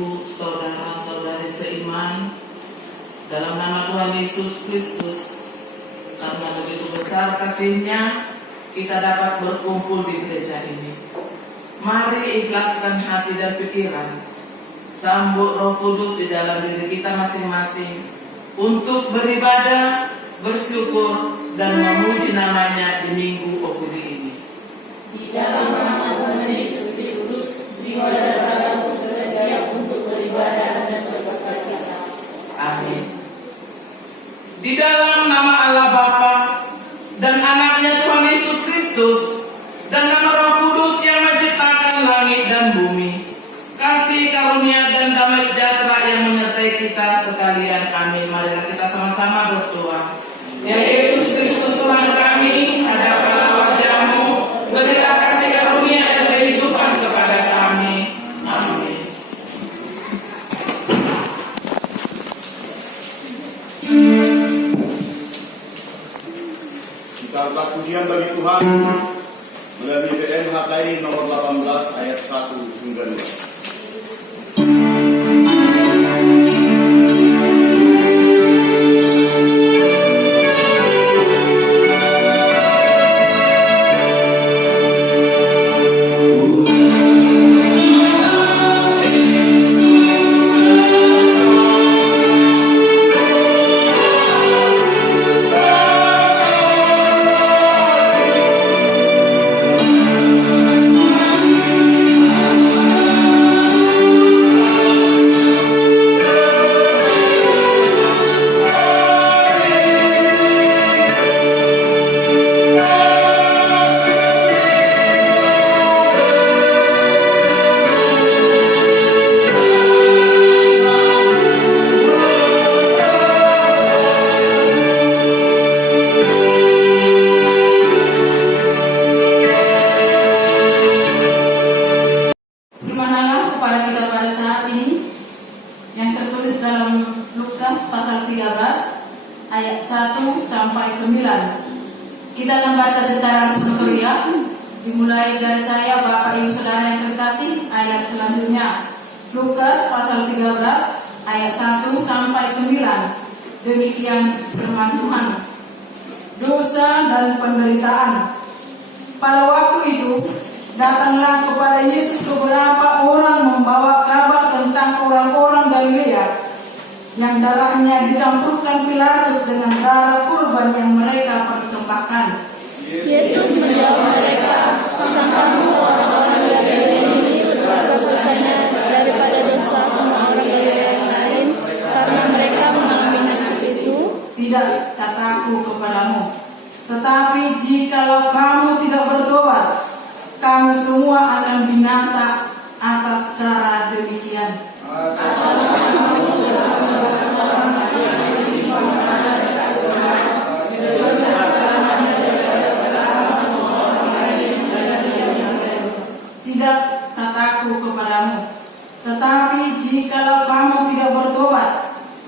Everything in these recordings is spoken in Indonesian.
Ibu, saudara-saudari seiman, dalam nama Tuhan Yesus Kristus, karena begitu besar kasih-Nya, kita dapat berkumpul di gereja ini. Mari ikhlaskan hati dan pikiran, sambut Roh Kudus di dalam diri kita masing-masing untuk beribadah, bersyukur, dan memuji nama-Nya di Minggu Okudi ini. Di dalam nama Tuhan Yesus Kristus, jiwa dan ragaku sudah siap untuk beribadah dan bersukacita. Amin. Di dalam nama Allah Bapa dan Anaknya Tuhan Yesus Kristus dan nama Roh Kudus yang menciptakan langit dan bumi, kasih karunia dan damai sejahtera yang menyertai kita sekalian. Amin. Marilah kita sama-sama berdoa. Ya Yesus Kristus Tuhan kami, hadapkanlah wajah-Mu, berilah kasih karunia dan kehidupan kepada kami. Amin. Kita angkat pujian bagi Tuhan melalui PMHKI nomor 18 ayat 1 hingga 2. Ayat 1 sampai 9. Kita akan baca secara suri-suriah, dimulai dari saya, Bapak Ibu Saudara yang terkasih. Ayat selanjutnya Lukas pasal 13 ayat 1 sampai 9. Demikian firman Tuhan. Dosa dan penderitaan. Pada waktu itu datanglah kepada Yesus beberapa orang membawa kabar tentang orang-orang Galilea yang darahnya dicampurkan Pilatus dengan darah kurban yang mereka persembahkan. Yesus menjawab mereka, "Sangkamu orang-orang Galilea ini dosa-dosanya daripada dosa semua orang Galilea yang lain, karena mereka mengalami nasib itu?" Tidak, kataku kepadamu. Tetapi jikalau kamu tidak bertobat, kamu semua akan binasa atas cara demikian. Tidak, kataku kepadamu. Tetapi jikalau kamu tidak bertobat,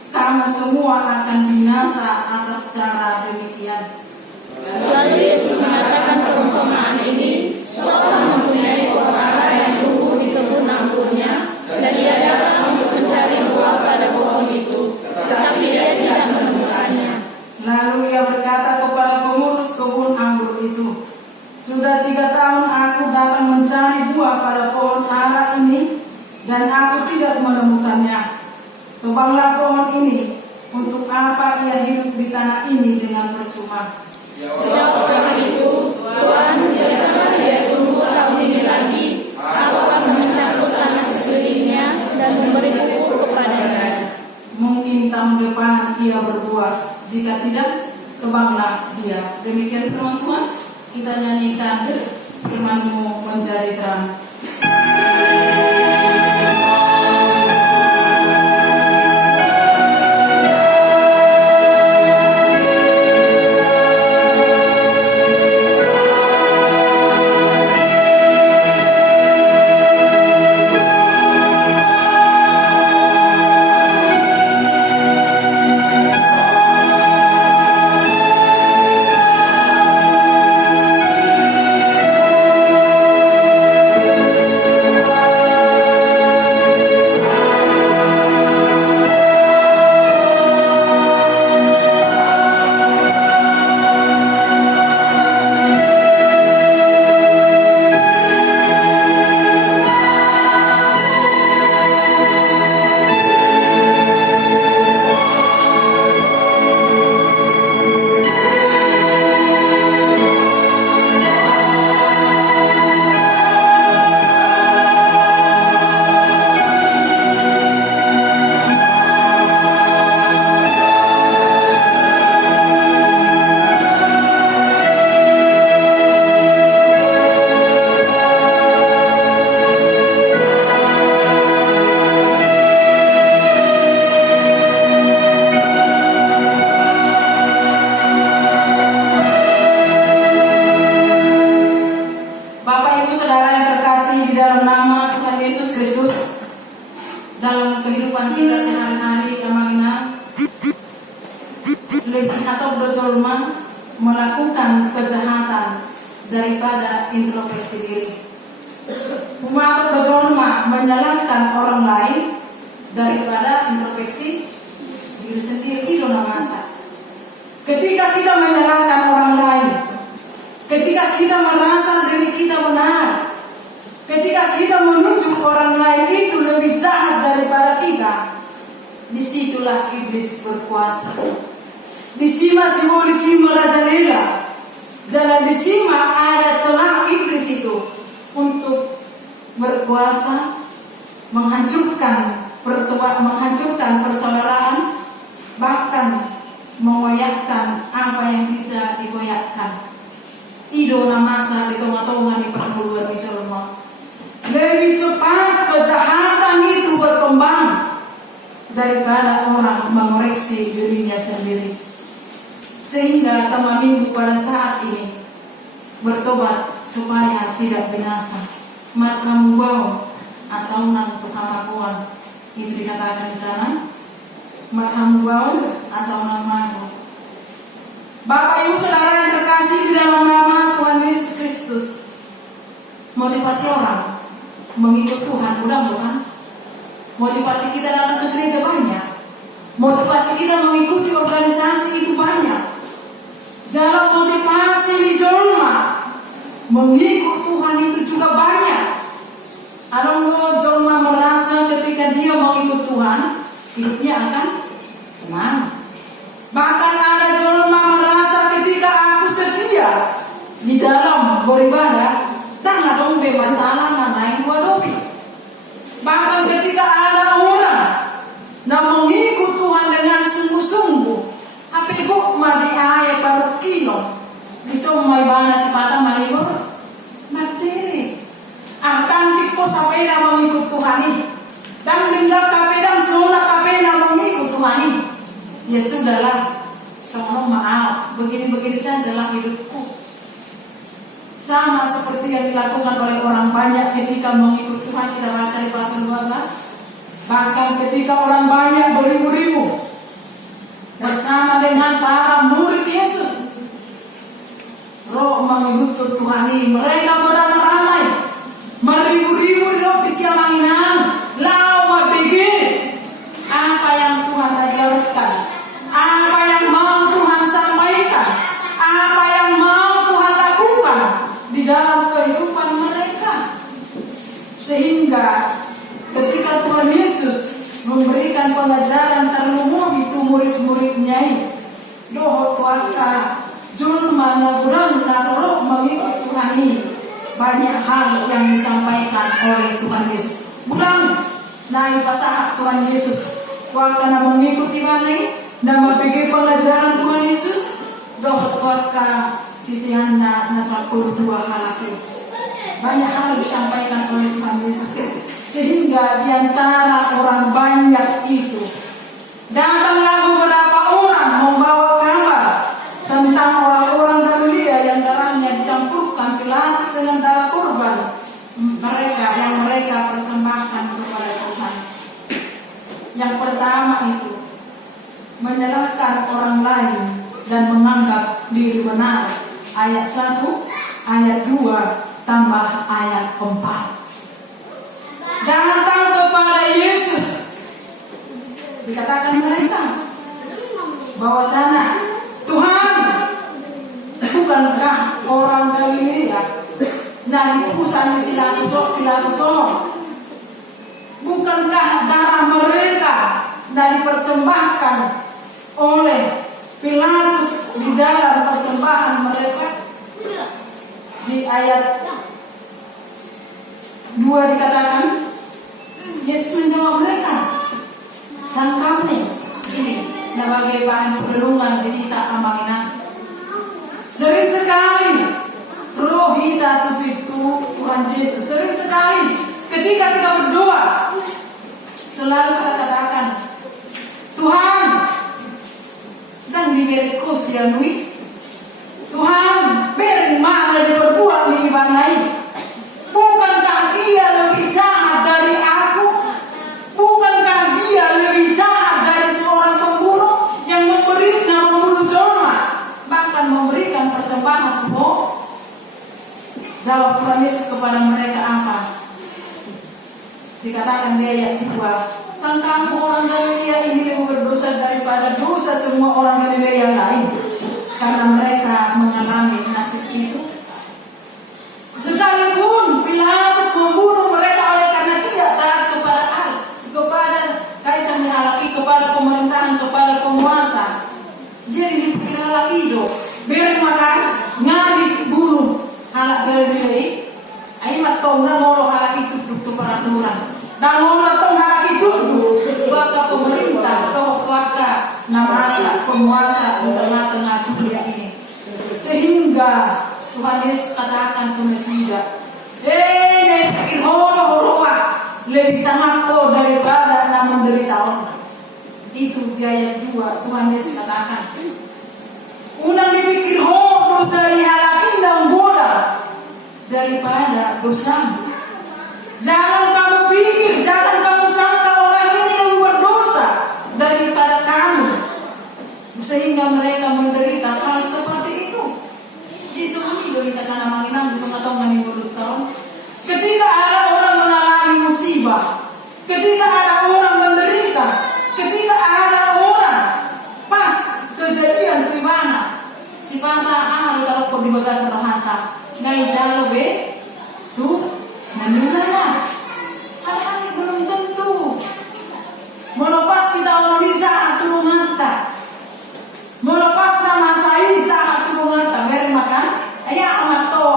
kamu semua akan binasa atas cara demikian. Lalu Yesus mengatakan perumpamaan ini, seorang mempunyai pohon ara yang tumbuh di kebun anggurnya, dan ia datang untuk mencari buah pada pohon itu, tetapi ia tidak menemukannya. Lalu ia berkata kepada pengurus kebun anggur itu, "Sudah 3 tahun aku datang mencari buah pada pohon ara ini, dan aku tidak menemukannya. Tebanglah pohon ini, untuk apa ia hidup di tanah ini dengan percuma?" Jawab orang itu, "Tuhan, janganlah dia tumbuh tahun ini lagi. Aku akan mencampur tanah sekelilingnya dan memberi pupuk kepadanya. Mungkin tahun depan ia berbuah, jika tidak, tebanglah dia." Demikian firman Tuhan. Kita nyanyikan firman-Mu menjadi terang. dalam kehidupan kita sehari-hari Amangina lebih atau berjolma melakukan kejahatan daripada introspeksi diri. Umat berjolma menyalahkan orang lain daripada introspeksi diri sendiri. Itu masa. Ketika kita menyalahkan orang lain, ketika kita merasa diri kita benar, ketika kita menunjuk orang lain itu lebih jahat daripada kita, disitulah iblis berkuasa. Disima merajalela. Jalan disima ada celah iblis itu untuk berkuasa, menghancurkan persaudaraan, bahkan mengoyakkan apa yang bisa dikoyakkan. Ido masa di tengah-tengah di pergaulan di Jerman. Lebih cepat kejahatan itu berkembang daripada orang mengoreksi dirinya sendiri. Sehingga teman minggu pada saat ini bertobat supaya tidak binasa. Maka membawa asal nang tukamakuan itu dikatakan di sana. Maka membawa asal nang maku. Bapak Ibu Saudara yang terkasih di dalam nama Tuhan Yesus Kristus, motivasi orang mengikut Tuhan mudah bukan? Motivasi kita datang ke gereja banyak. Motivasi kita mengikuti organisasi itu banyak. Jalan motivasi di Jolma mengikut Tuhan itu juga banyak. Ada Jolma merasa ketika dia mengikut Tuhan, hidupnya akan senang. Bahkan ada Jolma merasa ketika aku setia di dalam beribadah, tak ada masalah naik wadobi. Bahkan ketika ada orang yang mengikut Tuhan dengan sungguh-sungguh, apa itu mati ayat baru kilo, bisa mai bana si patah malibor, mati. Akan tiko sampai yang mengikut Tuhan ini, dan benda kapedang sholat kapedang mengikut Tuhan ini. Ya sudahlah, semua maaf, begini-begini sajalah hidupku. Sama seperti yang dilakukan oleh orang banyak ketika mengikut Tuhan. Kita baca di pasal 12. Bahkan ketika orang banyak beribu-ribu bersama dengan para murid Yesus, roh mengikut Tuhan ini, mereka beramai-ramai, beribu-ribu di ofisi Amanginang, lawa begini apa yang Tuhan ajarkan, apa yang mau Tuhan sampaikan, apa yang mau Tuhan lakukan di dalam kehidupan mereka. Sehingga ketika Tuhan Yesus memberikan pengajaran terlumur itu murid-muridnya ini, doh tuaka julma naburan natorok mengikut Tuhan ini, banyak hal yang disampaikan oleh Tuhan Yesus. Bukan naik pasahat Tuhan Yesus, wakana mengikuti mana dan memberi pengajaran Tuhan Yesus, doh tuaka sisihannya nasal 22 halafi. Banyak hal disampaikan oleh Tuhan Yesus, sehingga diantara orang banyak itu datanglah beberapa orang membawa kabar tentang orang-orang Galilea yang darahnya dicampurkan Pilatus dengan darah kurban mereka persembahkan kepada Tuhan. Yang pertama itu menyalahkan orang lain dan menganggap diri benar. Ayat 1, ayat 2 tambah ayat 4. Datang kepada Yesus, dikatakan mereka bahwa sana, Tuhan, bukankah orang Galilea dari pusat di Pilatus, bukankah darah mereka dari persembahkan oleh Pilatus di dalam persembahan mereka? Di ayat 2 dikatakan, Yesus menjawab mereka, sang kamu ini sebagai bahan perlindungan di kita Amangina. Sering sekali roh kita itu Tuhan Yesus, sering sekali ketika kita berdoa selalu kita katakan, Tuhan, dan diberi kosianui, Tuhan, beri mana diperbuat di ibanai. Bukankah dia lebih jahat dari aku? Bukankah Jawab Tuhan Yesus kepada mereka apa? Dikatakan di ayat 2, sangka kamu orang Galilea ini lebih berdosa daripada dosa semua orang Galilea yang lain, karena mereka mengalami nasib itu. Sekalipun Pilatus membunuh mereka oleh karena tidak taat kepada kaisar yang halaki, kepada pemerintahan, kepada penguasa. Jadi dipikir halaki itu, beri makan, ngadi bunuh halak Galilea. Ayo matong na moro halaki itu peraturan. Dan moro tong halaki itu baka pemerintah atau baka namasa penguasa di tengah-tengah dunia ini. Sehingga Tuhan Yesus katakan ke Mesias, lebih sangat kau daripada enam menderita. Itu di ayat 2 Tuhan Yesus katakan. Unang dipikir dosa dihalaki dan bodoh daripada dosamu. Jangan kamu pikir, jangan kamu sangka orang ini lebih berdosa daripada kamu, sehingga mereka menderita hal seperti itu. Yesus ini derita karena menginang di tengah-tengah mulut tahun. Ketika ada orang mengalami musibah, ketika ada orang menderita, ketika ada orang pas kejadian di mana si panah kalau kau di bagasi rohanta ngai jalo be tuh nanuna hal-hal yang belum tentu melepas kita orang bisa turun mata, melepas nama saya saat turun mata beri makan ayah amato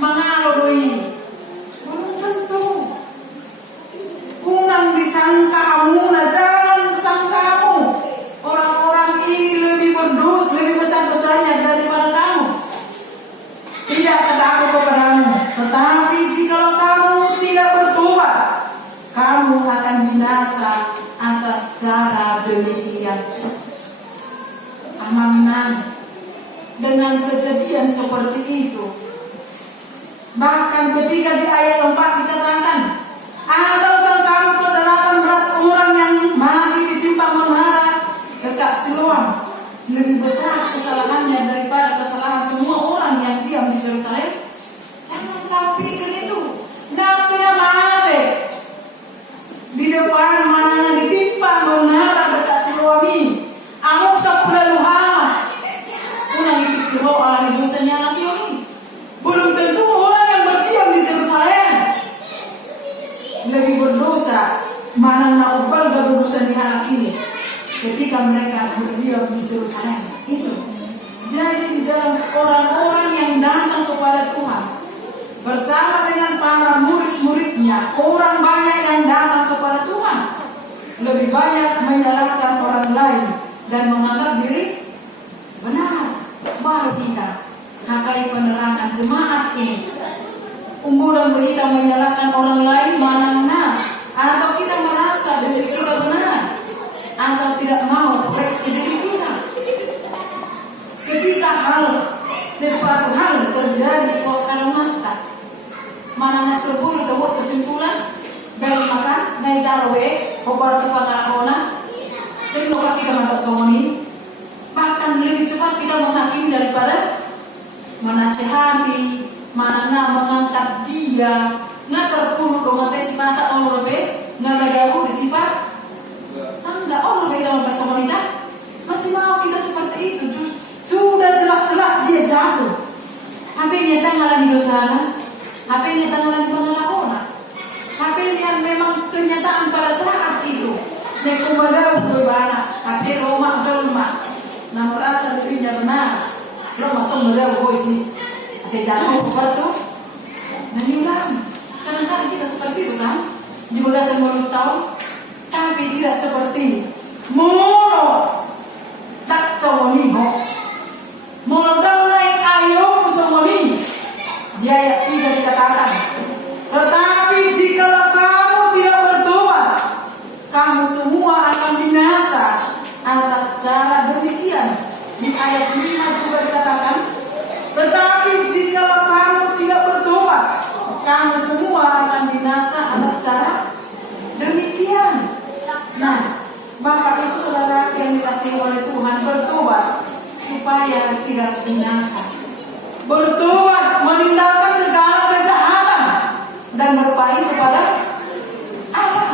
mangalo doi belum tentu. Unang disangka amuna, jangan sangkamu orang-orang ini lebih berdosa, lebih besar dosanya daripada kamu. Tidak kata aku kepadamu, tetapi jikalau kamu tidak bertobat, kamu akan binasa atas cara demikian. Amanan dengan kejadian seperti itu. Bahkan ketika di ayat 4 dikatakan, atau sangkamu ke 18 orang yang mati ditimpa menara dekat Siloam lebih besar kesalahannya daripada kesalahan semua orang yang diam di Yerusalem. Jangan kau pikir itu. Nabi yang mati di depan mana ditimpa menara dekat Siloam ini. Amok 10 luhama. Unang dipikir orang dosanya anak ini. Belum tentu orang yang berdiam di Yerusalem lebih berdosa, mana nakubal gak berdosa di anak ini ketika mereka berdiam di Yerusalem itu. Jadi di dalam orang-orang yang datang kepada Tuhan bersama dengan para murid-muridnya, orang banyak yang datang kepada Tuhan lebih banyak menyalahkan orang lain dan menganggap diri benar. Baru kita hakai penerangan jemaat ini. Unggulan berita menyalahkan orang lain mana benar, atau kita merasa diri kita benar, atau tidak mau koreksi diri kita. Ketika sesuatu hal terjadi kalau mata, mana nak terburu terbuat kesimpulan, baik makan, naik jarawe, obat tukang corona, jadi kalau kita mampu somoni, bahkan lebih cepat kita menghakimi daripada menasihati. Mana mengangkat dia nggak terpuruk dong tes mata orang lebih nggak ada aku ditiba enggak orang lebih dalam bahasa wanita masih mau kita seperti itu. Sudah jelas-jelas dia jatuh, apa yang nyata ngalah di dosa, apa yang nyata ngalah di pengalaman, apa yang memang kenyataan pada saat itu nek kumada berbana tapi Roma jauh nah merasa dirinya benar Roma tuh benar sih secara waktu menyulam. Kadang-kadang kita seperti itu kan, di belasan puluh tahun, tapi tidak seperti mono tak somoni mono daun naik ayo somoni. Di ayat 3 dikatakan, tetapi jikalau kamu tidak bertobat, kamu semua akan binasa atas cara demikian. Di ayat 5 juga dikatakan, tetapi jikalau kamu tidak bertobat, kamu semua akan binasa atas cara demikian. Nah, Bapak Ibu saudara yang dikasihi oleh Tuhan, bertobat supaya tidak binasa. Bertobat meninggalkan segala dan berpaling kepada Allah.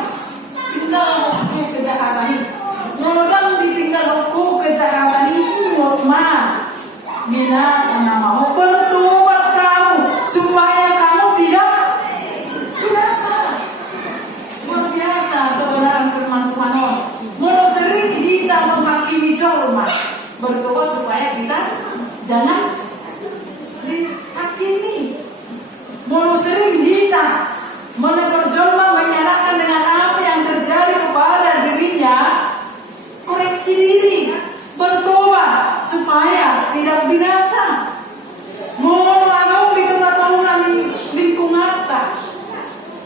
Tinggal hukum kejahatan ini. Menodang ditinggal hukum kejahatan ini mah binasa nama. Bertobat kamu supaya kamu tidak binasa. Luar biasa kebenaran firman Tuhan. Mau sering kita menghakimi jolma, bertobat supaya kita jangan dihakimi. Mau sering kita menegur jolma, menyerahkan dengan apa yang terjadi kepada dirinya, koreksi diri, bertobat supaya tidak binasa. Mau lalu di tengah-tengah lingkungan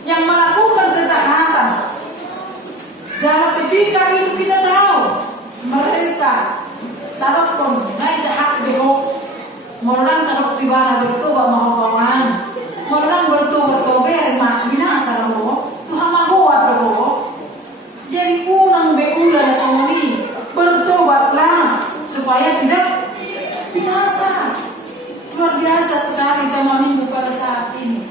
yang melakukan kejahatan. Jangan ketika itu kita tahu mereka telepon naik jahat beho, orang kalau pribadi bertobat mau kawan, orang bertobat mak binasa loh, Tuhan mahuat loh. Jadi unang beula semuni bertobatlah supaya tidak binasa. Luar biasa sekali tema minggu pada saat ini.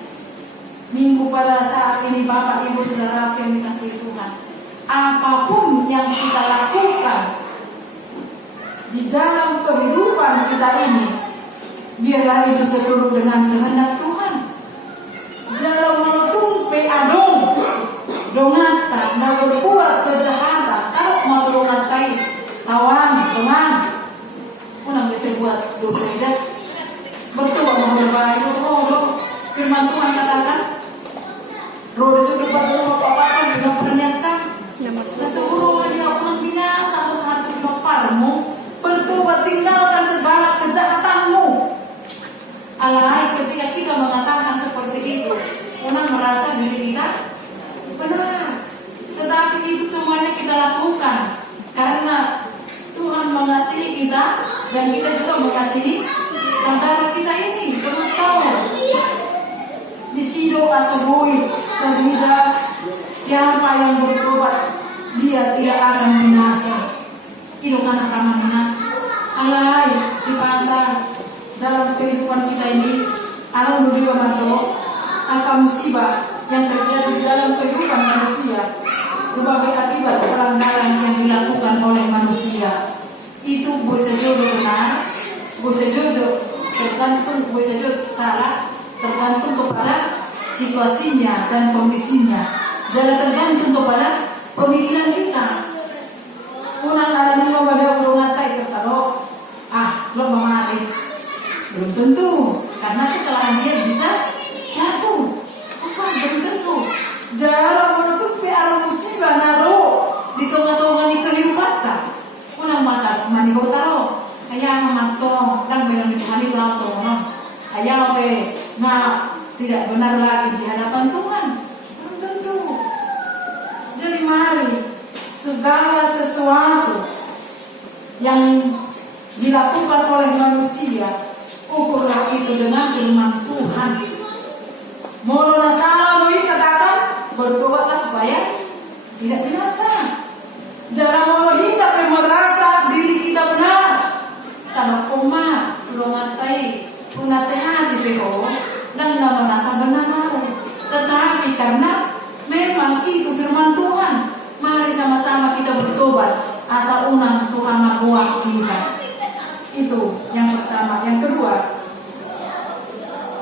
Minggu pada saat ini Bapak Ibu Saudara yang dikasihi Tuhan, apapun yang kita lakukan di dalam kehidupan kita ini, biarlah itu seturut dengan kehendak Tuhan. Jangan menutupi adong dongata dan berbuat kejahatan. Kalau mau dongatai kawan teman, pun bisa buat dosa tidak bertobat memperbaiki. Firman Tuhan katakan, roh disebut berdoa apa dengan pernyataan. Nah seluruh dia orang binasa harus hati keparmu, bertobat tinggalkan segala kejahatanmu. Alahai ketika kita mengatakan seperti itu, orang merasa diri kita benar. Tetapi itu semuanya kita lakukan karena Tuhan mengasihi kita dan kita juga mengasihi saudara kita ini. Jangan tahu di sido asabui tidak siapa yang bertobat dia tidak akan binasa. Itu kan akan menang. Alai si pandang dalam kehidupan kita ini alam juga manto apa musibah yang terjadi di dalam kehidupan manusia sebagai akibat pelanggaran yang dilakukan oleh manusia. Itu bisa jodoh benar, bisa jodoh tergantung, bisa jodoh salah, tergantung kepada situasinya dan kondisinya, dan tergantung kepada pemikiran kita. Unang ada yang membawa berungatai tertaruh, lo mati, belum tentu, karena kesalahan dia bisa jatuh. Bukan belum tentu. Jangan menutupi alam musibah naruh di tengah-tengah di kehidupan kita. Unang mata maniho taruh, ayah memantong dan bilang di Tuhan itu langsung, ayah tidak benar lagi di hadapan Tuhan. Belum tentu. Jadi mari segala sesuatu yang dilakukan oleh manusia, ukurlah itu dengan firman Tuhan. Mono salah lui katakan bertobatlah supaya tidak binasa. Jangan mono hindak yang merasa diri kita benar. Karena koma tulungatai punasehati PO dan nggak merasa benar. Tetapi karena memang itu firman Tuhan, mari sama-sama kita bertobat asal unang Tuhan mahuat kita. Itu yang pertama. Yang kedua,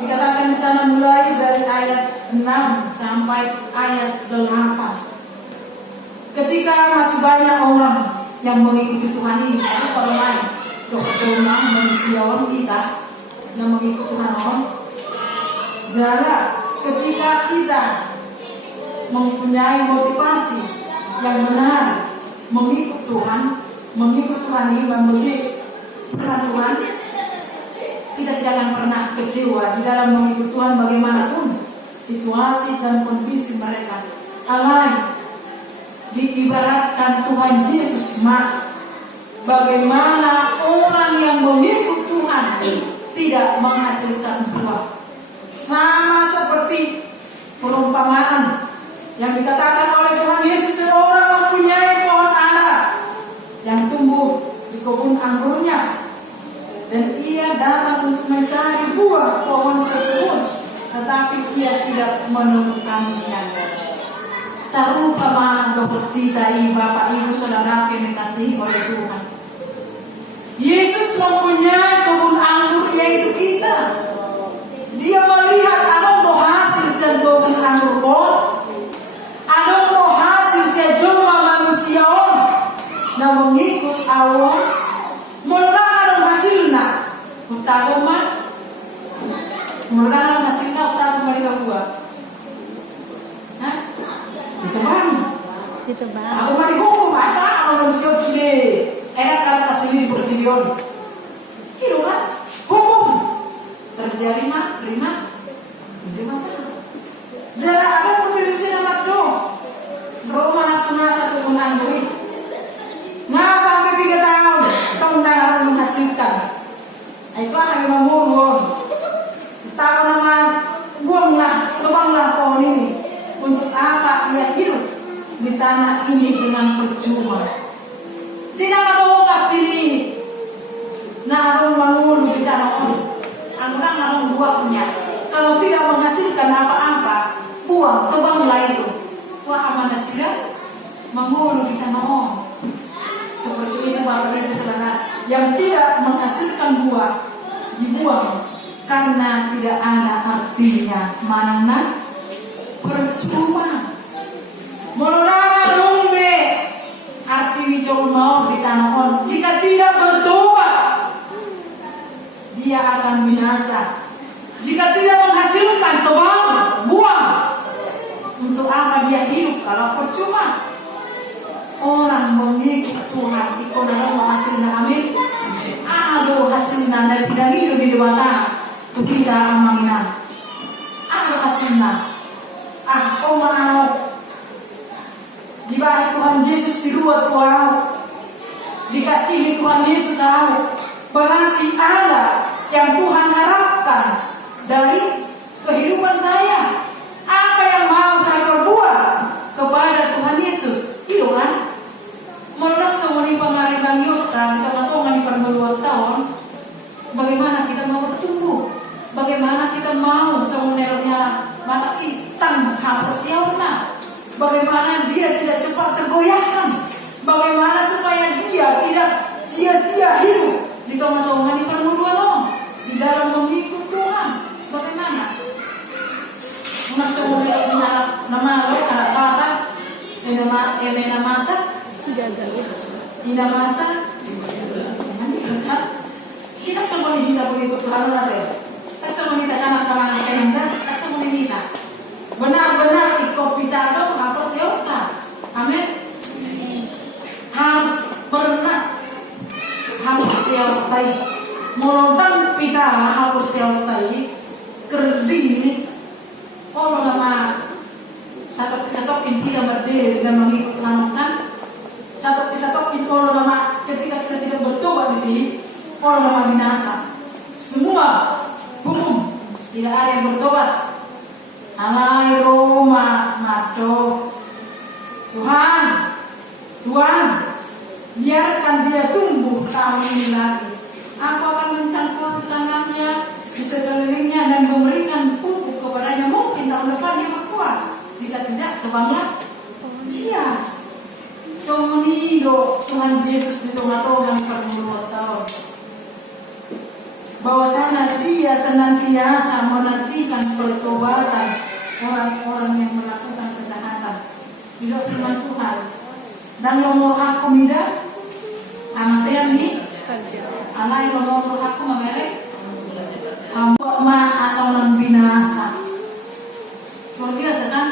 dikatakan di sana mulai dari ayat 6 sampai ayat 8. Ketika masih banyak orang yang mengikuti Tuhan ini, tapi kalau lain dokternya manusia kita yang mengikuti Tuhan orang, jarak ketika kita mempunyai motivasi yang benar mengikut Tuhan ini memberi Tuhan, kita jangan pernah kecewa di dalam mengikut Tuhan bagaimanapun situasi dan kondisi mereka. Alai diibaratkan Tuhan Yesus, bagaimana orang yang mengikut Tuhan tidak menghasilkan buah, sama seperti perumpamaan yang dikatakan oleh Tuhan Yesus, seorang mempunyai pohon ara yang tumbuh di kebun anggurnya, dan ia datang untuk mencari buah pohon tersebut, tetapi ia tidak menemukannya. Sarupama dohortitai Bapak Ibu Saudara yang dikasihi oleh Tuhan. Yesus mempunyai kebun anggur, yaitu kita. Dia melihat ada mau hasil kebun anggur pun, ada mau hasil sejumlah manusia na mengikut awal, mula ada hasilnya. Utama, mula ada hasilnya utama mereka buat. Hah? Itu bang. Itu bang. Aku mau dihukum apa? Aku siap sini. Enak kalau kasih berjilion. Kira kan? Hukum terjadi mah, rimas. Jadi mana? Jarak ada pemilik sinamat do. Roma tengah satu bulan duit. Nah sampai 3 tahun, tahun dah menghasilkan. Itu akan memulung. Tahu nama buanglah, tebanglah pohon ini. Untuk apa ia hidup di tanah ini dengan percuma? Tidak menolak diri. Narung mengulu di tanah ini. Anggrang narung buahnya. Kalau tidak menghasilkan apa-apa, buang, tebanglah itu. Wah, mana sila mengulu di tanah ini. Seperti itu Bapak Ibu Saudara. Yang tidak menghasilkan buah, dibuang. Karena tidak ada artinya. Mana percuma. Mulai lumbe. Arti jauh mau di tanah on. Jika tidak bertobat, dia akan binasa. Jika tidak menghasilkan, tebang, buang. Untuk apa dia hidup kalau percuma? Orang mengikut Tuhan, ikut dalam hasilnya, amin. Aduh hasilnya dari tidak hidup di dewata, itu tidak amanah. Aduh hasilnya, mau. Di bawah Tuhan Yesus di luar Tuhan, dikasihi Tuhan Yesus tahu. Berarti ada yang Tuhan harapkan dari kehidupan saya. Apa yang mau saya perbuat kepada Tuhan Yesus? Itu kan? Menurut semua pengarang Yota, kita tahu di permeluar tahun, bagaimana kita mau bertumbuh? Bagaimana kita mau sebenarnya mata hitam hampir. Bagaimana dia tidak cepat tergoyahkan? Bagaimana supaya dia tidak sia-sia hidup di tengah-tengah di permulaan di dalam mengikut Tuhan? Bagaimana? Nak semuanya nama lo anak bata, nama masa, ina masa, kita semua kita mengikut Tuhan lah deh. Kita semua kita kanak-kanak kita semua kita. Benar-benar ikut kita atau harus yaudah, amin. Harus bernas, harus yaudah. Mulai kita harus yaudah, kerdi. Orang nama satu inti yang berdiri dan mengikut lanutan. Satu inti orang nama ketika kita tidak bertobat di sini, orang nama binasa. Semua hukum tidak ada yang bertobat. Alai Roma mato Tuhan biarkan dia tumbuh tahun ini lagi. Aku akan mencangkul tangannya di sekelilingnya dan memberikan pupuk kepadanya. Mungkin tahun depan dia berkuat. Jika tidak, tebanglah dia. Somonido Tuhan Yesus di tengah-tengah yang perlu tahun. Bahwasanya dia senantiasa menantikan pertobatan orang-orang yang melakukan kejahatan. Bila firman Tuhan dan nomor aku mida anak yang ni anak yang nomor aku memelek hamba ma asal nan binasa. Luar biasa kan?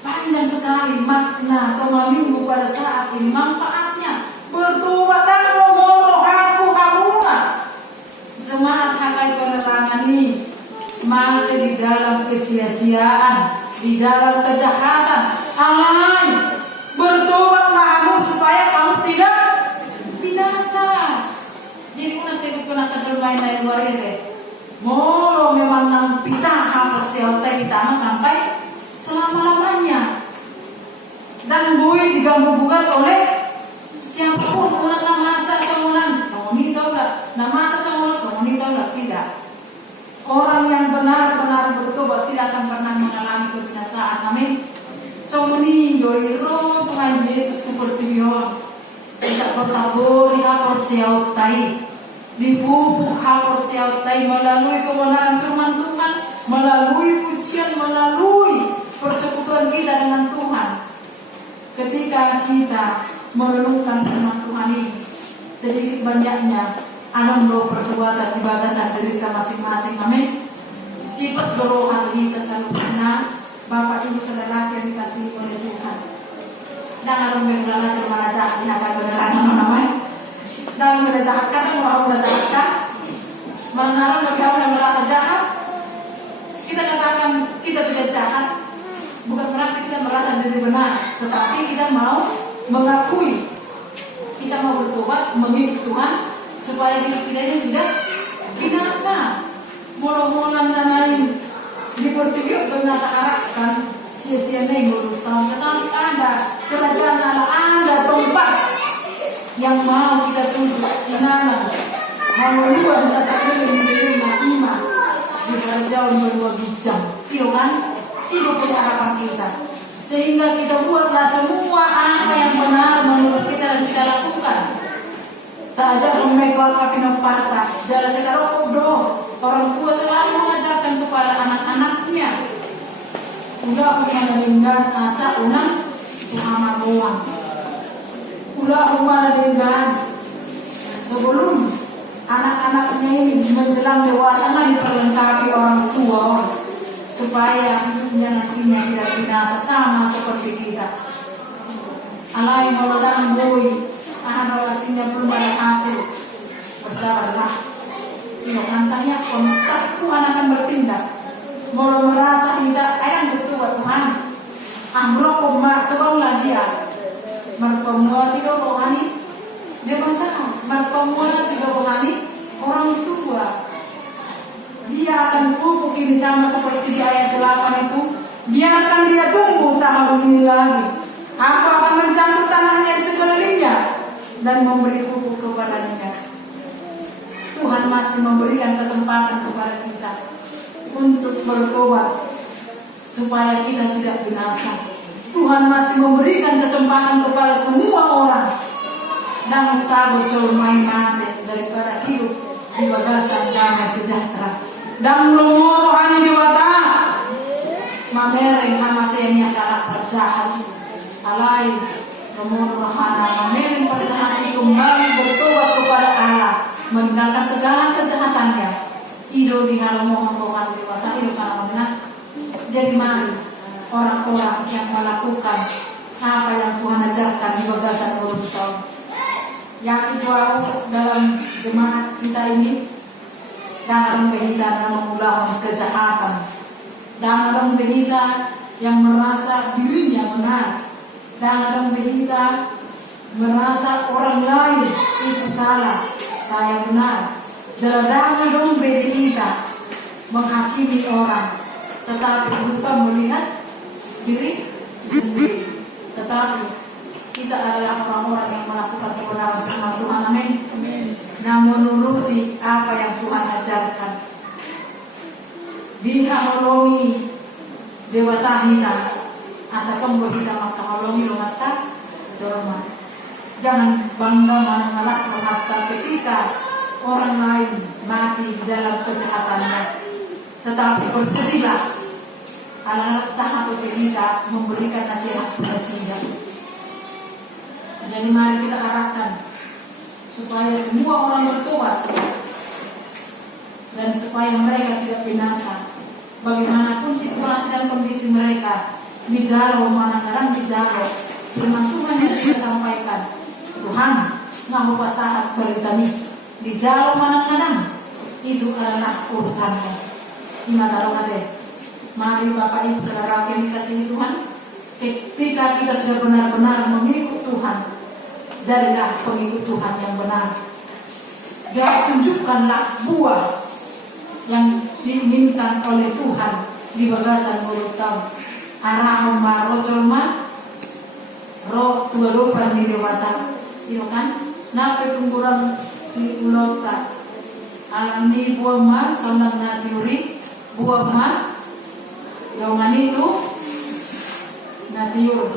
Panjang sekali makna minggu pada saat ini, manfaatnya bertobat dan nomor aku kamuan. Jemaat akan penerangan ini mati di dalam kesia-siaan, di dalam kejahatan. Alai bertobat kamu supaya kamu tidak binasa. Jadi nanti kita terjemahin dari luar ini. Molo memang nang pita harus siapa kita sampai selama-lamanya. Dan bui diganggu-gugat oleh siapapun. Ulang masa semuanya. Ini tahu tak? Nama masa semuanya. Ini tahu tak? Tidak. Orang yang benar-benar bertobat iro Tuhan Yesus kupertiyon. Kita bertabur di hapor siautai, dipupuk hapor siautai melalui kebenaran firman Tuhan, melalui pujian, melalui persekutuan kita dengan Tuhan. Ketika kita merenungkan firman Tuhan ini, sedikit banyaknya ada perbuatan di bagasan diri kita masing-masing. Amin. Kita berdoa kita selalu karena Bapak Ibu Saudara yang dikasihi oleh Tuhan. Dan orang berdoa cuma jahat ada beneran namanya. Dan jahat kan orang jahat kan. Mana orang yang merasa jahat, kita katakan kita tidak jahat. Bukan berarti kita merasa diri benar, tetapi kita mau mengakui, kita mau bertobat mengikut Tuhan supaya hidup kita ini tidak binasa. Mula-mula lain dipertiup dengan harapkan sia-sia minggu tahun, tetapi ada kerajaan Allah, ada tempat yang mau kita tuju inana haleluya kita sakit menerima iman di kerajaan berdua bijak itu kan, itu harapan kita, sehingga kita buatlah semua apa yang benar menurut kita dan kita lakukan. Tak ajar memegol kaki nopata jalan sekarang orang tua selalu mengajarkan kepada anak-anaknya udah mendengar asa unang Muhammad uang. Udah rumah dengan sebelum anak-anaknya ini menjelang dewasa diperlengkapi orang tua supaya hidupnya nantinya tidak binasa sama seperti kita. Alai melakukan boy, anak artinya belum ada hasil, bersabarlah. Tidak nantinya kontak Tuhan akan bertindak. Mau merasa tidak ayam betul Tuhan. Amro komat tolonglah dia. Merkomua tidak rohani. Dia bantah. Merkomua tidak rohani. Orang tua. Dia akan pupuk ini sama seperti di ayat 8 itu. Biarkan dia tumbuh tak begini lagi. Aku akan mencabut tanahnya di sekelilingnya dan memberi pupuk kepadanya. Tuhan masih memberikan kesempatan kepada kita untuk bertobat supaya kita tidak binasa. Tuhan masih memberikan kesempatan kepada semua orang dan tahu jauh main mati daripada hidup di bagasan damai sejahtera. Dan memoto hanya diwata mamereng amatenya kalah perjahat alai memoto hana mamereng perjahat kembali bertobat kepada Allah, meninggalkan segala kejahatannya. Ido di halaman Tuhan diwata ido kalau benar. Jadi mari orang-orang yang melakukan apa yang Tuhan ajarkan di bagasan tahun. Yang itu dalam jemaat kita ini dalam kita dalam melawan kejahatan, dalam kita yang merasa dirinya benar, dalam kita merasa orang lain itu salah, saya benar. Jangan dong beda kita menghakimi orang, tetapi bukan melihat diri sendiri. Tetapi kita adalah orang-orang yang melakukan kebenaran firman Tuhan. Amin. Namun menuruti apa yang Tuhan ajarkan. Biha holongi dewata hina asa pembuat kita maka holongi lumata dorma. Jangan bangga malas mengharta ketika orang lain mati di dalam kejahatannya, tetapi bersedihlah anak-anak sahabat kita memberikan nasihat nasihat. Jadi mari kita harapkan supaya semua orang bertobat dan supaya mereka tidak binasa. Bagaimanapun situasi dan kondisi mereka di jalo mana-mana di jalo, firman Tuhan yang kita sampaikan, Tuhan ngahu pasahat beritani di jalo mana-mana itu adalah urusannya. Gimana deh? Mari Bapak Ibu Saudara yang dikasihi Tuhan, ketika kita sudah benar-benar mengikut Tuhan, jadilah pengikut Tuhan yang benar. Jangan tunjukkanlah buah yang diinginkan oleh Tuhan di bagasan mulut tahun. Arah maro colma ro tua lupa di dewata, itu kan? Nape tungguran si ulota alam ni buah ma sonang na teori buah ma yoman itu na tiur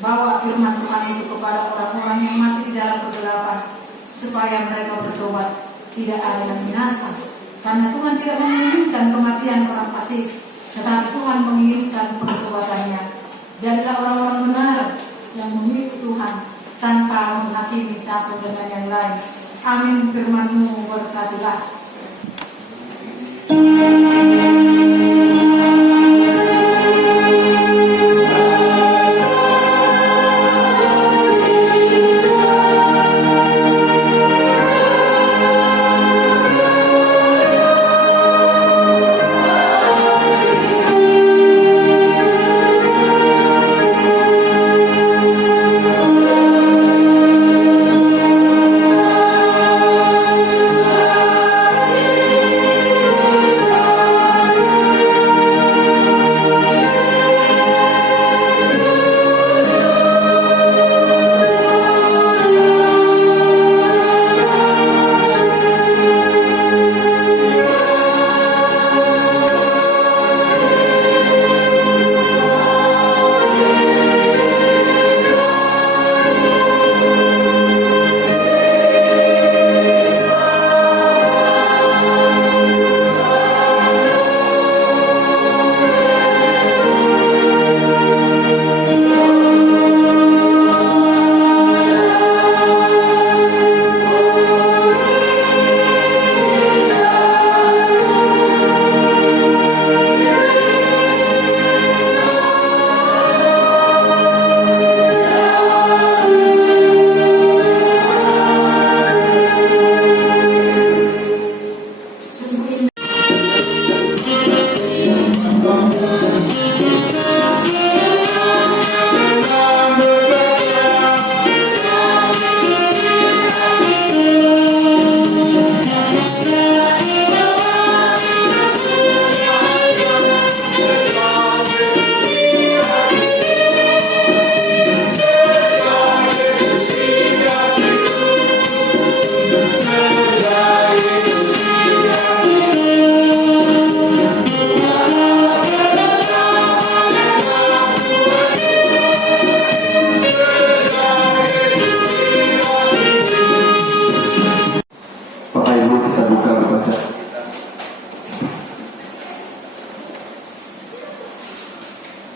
Bawa firman Tuhan itu kepada orang-orang yang masih di dalam kegelapan, supaya mereka bertobat, tidak ada yang binasa. Karena Tuhan tidak menginginkan kematian orang fasik, tetapi Tuhan menginginkan pertobatannya. Jadilah orang-orang benar yang mengikuti Tuhan, tanpa menghakimi satu dengan yang lain. Amin. Firman-Mu berkatilah.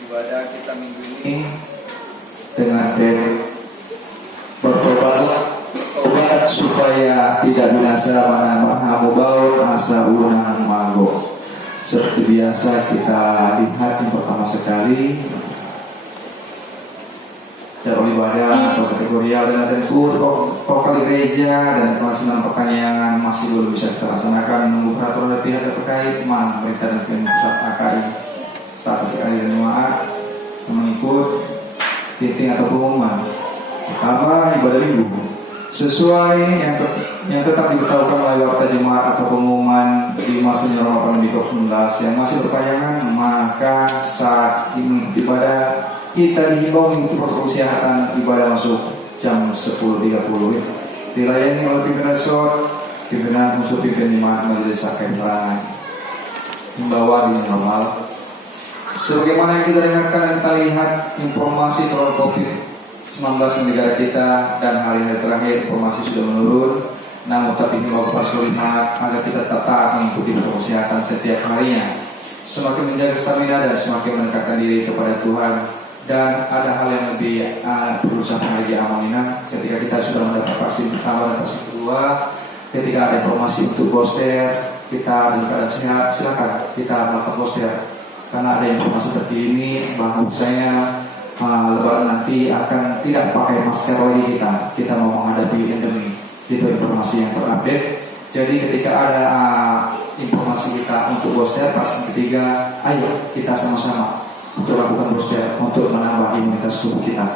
Ibadah kita minggu ini dengan tema bertobatlah, tobat supaya tidak binasa mana mahamu bau asa unang mago. Seperti biasa kita lihat yang pertama sekali cara ibadah atau kategorial dan tempur vokal gereja dan kelangsungan pertanyaan masih belum bisa kita laksanakan, menunggu peraturan dari pihak terkait mana perintah dan pusat AKI status sekali dan jemaat mengikut titik atau pengumuman. Pertama, ibadah minggu sesuai yang tetap diberitahukan oleh warta jemaat atau pengumuman di masa Ramadan pandemi COVID-19 yang masih berpanjangan, maka saat ini ibadah kita dihimbau mengikuti protokol kesehatan ibadah masuk jam 10.30 dilayani oleh pimpinan SOT, pimpinan unsur pimpinan jemaat majelis sakai penerangan himbauan di normal. Sebagaimana yang kita dengarkan dan kita lihat informasi tentang COVID-19 di negara kita dan hari-hari terakhir informasi sudah menurun, namun tapi himbau kepada seluruh jemaat agar kita tetap mengikuti protokol kesehatan setiap harinya, semakin menjaga stamina dan semakin mendekatkan diri kepada Tuhan. Dan ada hal yang lebih berusaha lagi amanina ketika kita sudah mendapat vaksin pertama dan vaksin kedua, ketika ada informasi untuk booster kita dalam keadaan sehat, silakan kita melakukan booster. Karena ada informasi seperti ini bahwasanya lebaran nanti akan tidak pakai masker lagi kita mau menghadapi endemi. Itu informasi yang terupdate. Jadi ketika ada informasi kita untuk booster vaksin ketiga, ayo kita sama-sama untuk lakukan booster untuk menambah imunitas tubuh kita.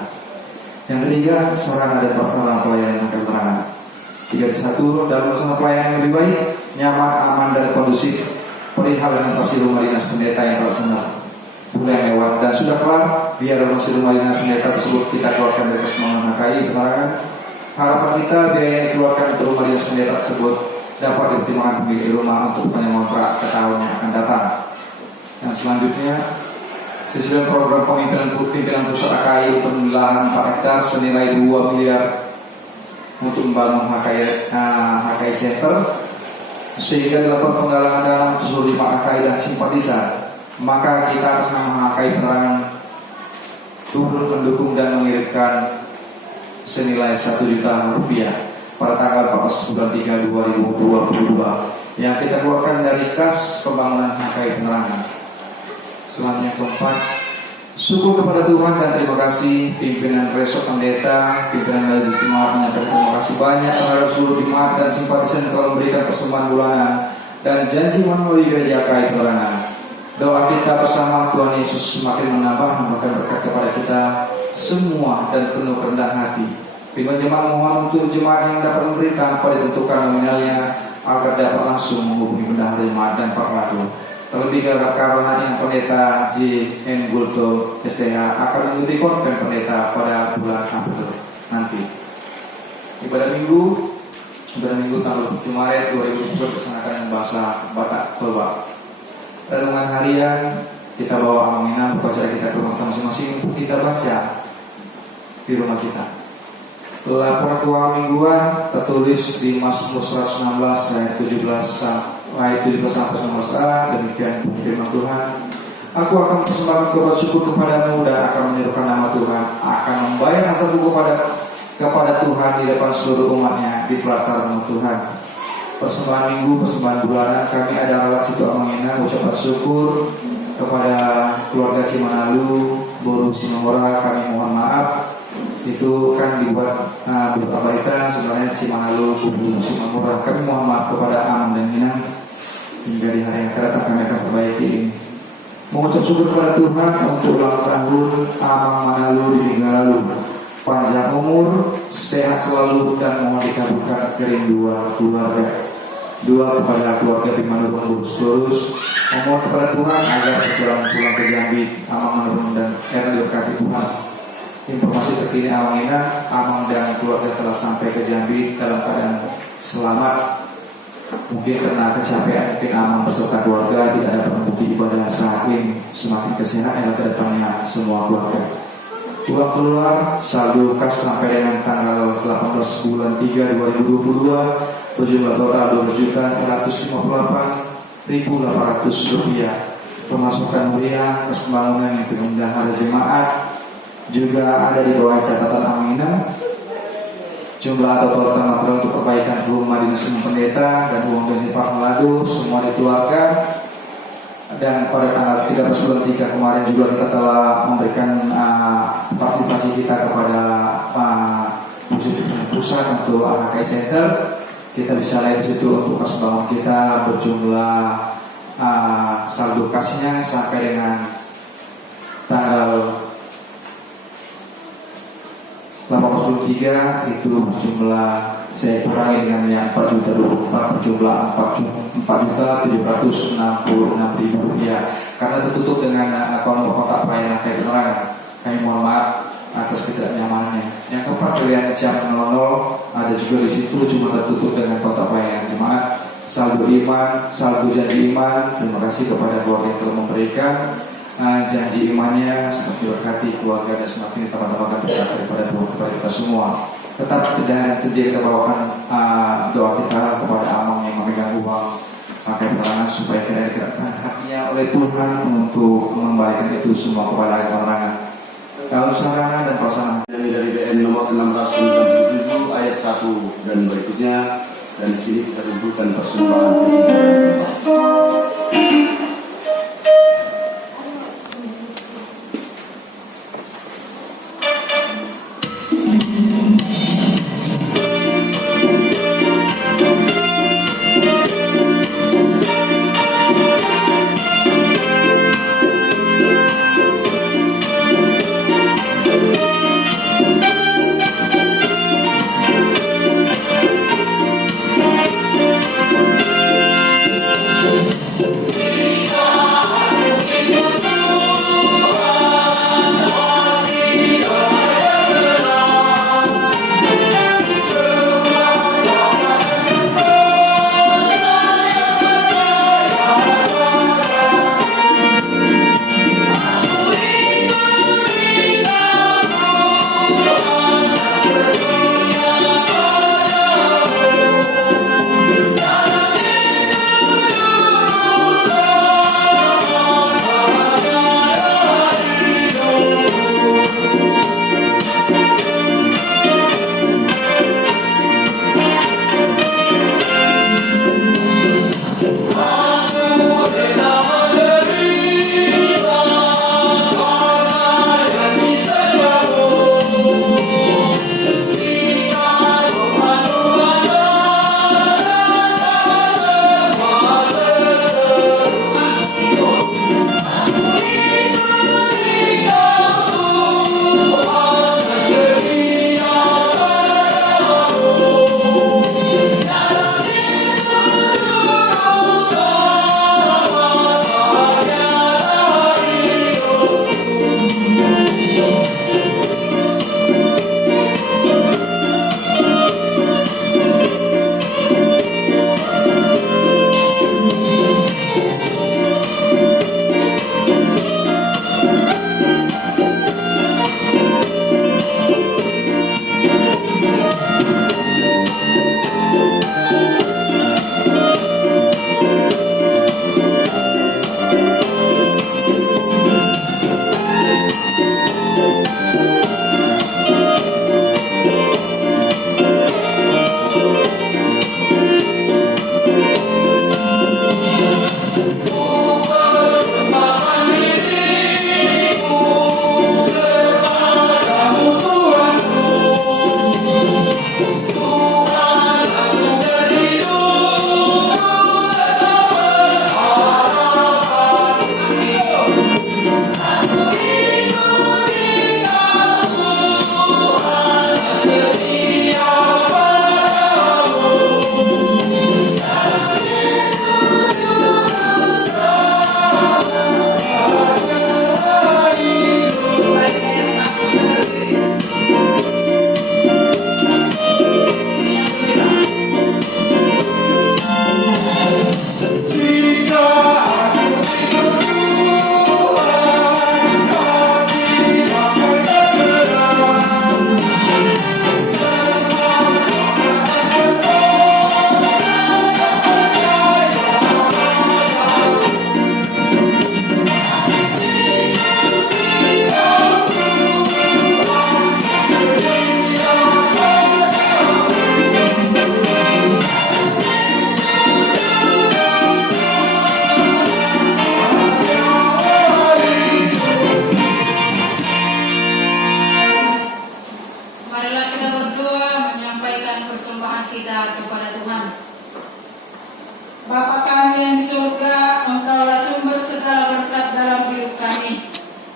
Yang ketiga, sarana dan prasarana pelayanan akan berangan. 31, dalam melaksanakan pelayanan yang lebih baik, nyaman, aman dan kondusif. Perihal dengan pasti rumah dinas pendeta yang terlaksana mulai lewat dan sudah kelar, biar dalam rumah dinas pendeta tersebut kita keluarkan dari kesemuanya KI penerangan. Harapan kita biaya yang dikeluarkan untuk rumah dinas pendeta tersebut dapat dipertimbangkan pemilik rumah untuk penyemuan kontrak ke tahun yang akan datang. Yang selanjutnya, sesuai program pimpinan pusat AKI untuk lahan 4 hektar senilai 2 miliar untuk membangun HKI Center, sehingga dilakukan penggalangan dalam seluruh 5 HKI dan simpatisan. Maka kita atas nama HKI Penerangan turut mendukung dan mengirimkan senilai 1 juta rupiah pada tanggal 14 bulan 3 2022 yang kita keluarkan dari kas pembangunan HKI Penerangan. Selanjutnya keempat, syukur kepada Tuhan dan terima kasih pimpinan Resort Pendeta, pimpinan Majelis Jemaat menyampaikan terima kasih banyak terhadap seluruh jemaat dan simpatisan yang telah memberikan persembahan bulanan dan janji melalui gereja HKI Penerangan. Doa kita bersama Tuhan Yesus semakin menambah memberikan berkat kepada kita semua dan penuh kerendahan hati. Pimpinan jemaat mohon untuk jemaat yang dapat memberikan apa ditentukan nominalnya agar dapat langsung menghubungi bendahara jemaat dan Pak Radu. Terlebih karena yang pendeta J.N. Gulto STH akan mengikuti konten pendeta pada bulan April nanti. Ibadah minggu tanggal 7 Maret 2020 dilaksanakan dengan bahasa Batak Toba. Renungan harian kita bawa amanah upacara kita ke rumah masing-masing untuk kita baca di rumah kita. Laporan keuangan mingguan tertulis di Mazmur 116 ayat 17 sampai 19a. Demikian firman Tuhan. Aku akan persembahkan kepada syukur kepadamu dan akan menyerukan nama Tuhan, akan membayar hasilku kepada Tuhan di depan seluruh umatnya di pelataran nama Tuhan. Persembahan minggu, persembahan bulanan kami ada alat situ Amangina, ucapan syukur kepada keluarga Cimanalu, Boru Simamora, kami mohon maaf. Itu kan dibuat berupa berita sebenarnya Cimanalu, Boru Simamora. Kami mohon maaf kepada Am dan Minang. Hingga di hari yang akan datang kami akan perbaiki ini. Mengucap syukur kepada Tuhan untuk ulang tahun Amang Manalu di minggu lalu. Panjang umur, sehat selalu dan mohon dikabulkan kerinduan keluarga. Doa kepada keluarga Bimanur lurus, memohon kepada Tuhan agar berjalan pulang ke Jambi, Amang Manurung dan Erna diberkati Tuhan. Informasi terkini Amang dan keluarga telah sampai ke Jambi dalam keadaan selamat. Mungkin karena kecapean, mungkin Amang beserta keluarga tidak dapat mengikuti ibadah saat ini. Semakin kesehatan yang kedepannya semua keluarga. Uang keluar saldo kas sampai dengan tanggal 18 bulan 3 2022 berjumlah total Rp2.158.800. Pemasukan mulia kas pembangunan yang bendahara jemaat juga ada di bawah catatan Amina. Jumlah atau total material untuk perbaikan rumah dinas umum pendeta dan uang bensin Pak Meladu semua dikeluarkan. Dan pada tanggal 13 bulan 3 kemarin juga kita telah memberikan partisipasi kita kepada pusat untuk HKI Center. Kita bisa lihat di situ untuk kas bangun kita berjumlah saldo kasnya sampai dengan tanggal 18.3 itu berjumlah, saya kurangi dengan yang 4.024 berjumlah 4.766.000 rupiah karena tertutup dengan akun kotak pelayanan HKI Penerangan. Kami mohon maaf atas ketidaknyamanannya. Yang keempat, pilihan jam 00 ada juga di situ cuma tertutup dengan kotak pelayanan jemaat. Saldo iman, saldo janji iman. Terima kasih kepada keluarga yang telah memberikan janji imannya, seperti berkati keluarga dan semakin tambah-tambahkan berkat daripada Tuhan kepada kita semua. Tetap kita bawakan doa kita kepada Amang yang memegang uang pakai penerangan supaya kita digerakkan hatinya oleh Tuhan untuk mengembalikan itu semua kepada penerangan. Kalau sarana dan prasarana dari BN nomor 697 ayat 1 dan berikutnya, dan di sini kita kumpulkan persembahan. persembahan kita kepada Tuhan. Bapa kami yang di surga, Engkaulah sumber segala berkat dalam hidup kami.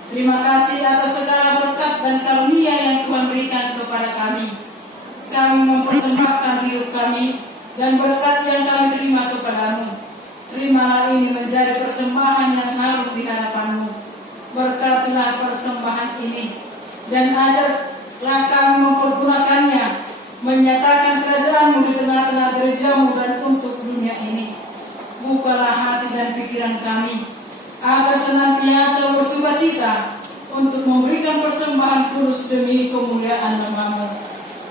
Terima kasih atas segala berkat dan karunia yang Tuhan berikan kepada kami. Kami mempersembahkan hidup kami dan berkat yang kami terima kepadamu. Terimalah ini menjadi persembahan yang harum di hadapan-Mu. Berkatilah persembahan ini dan ajarlah kami mempergunakannya, menyatakan kerajaan-Mu di tengah-tengah gereja-Mu dan untuk dunia ini. Bukalah hati dan pikiran kami agar senantiasa bersukacita untuk memberikan persembahan kudus demi kemuliaan nama-Mu.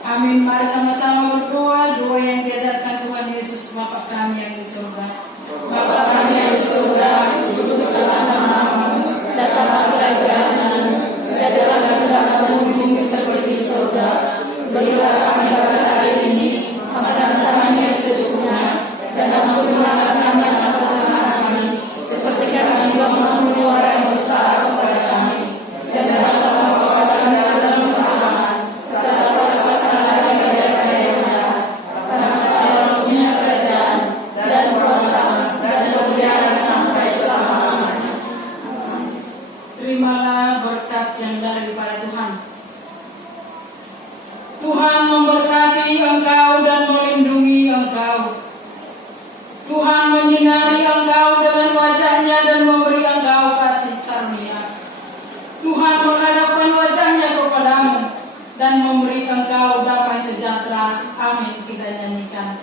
Amin. Mari sama-sama berdoa doa yang diajarkan Tuhan Yesus Bapa kami yang di surga. Bapa kami yang di surga, dikuduskanlah nama-Mu, Datanglah kerajaan-Mu, jadilah kehendak-Mu di bumi seperti di surga. Berilah kami pada hari ini makanan kami yang secukupnya, dan ampunilah kami atas kesalahan kami, seperti kami juga mengampuni orang yang bersalah kepada kami. Dan janganlah kami bawa kami ke dalam pencobaan, tetapi lepaskanlah kami daripada yang jahat. Karena Engkau punya kerajaan dan kuasa dan kemuliaan sampai selama-lamanya. terimalah berkat yang daripada Tuhan. Tuhan memberkati engkau dan melindungi engkau. Tuhan menyinari engkau dengan wajah-Nya dan memberi engkau kasih karunia. Tuhan menghadapkan wajah-Nya kepadamu dan memberi engkau damai sejahtera. Amin. Kita nyanyikan.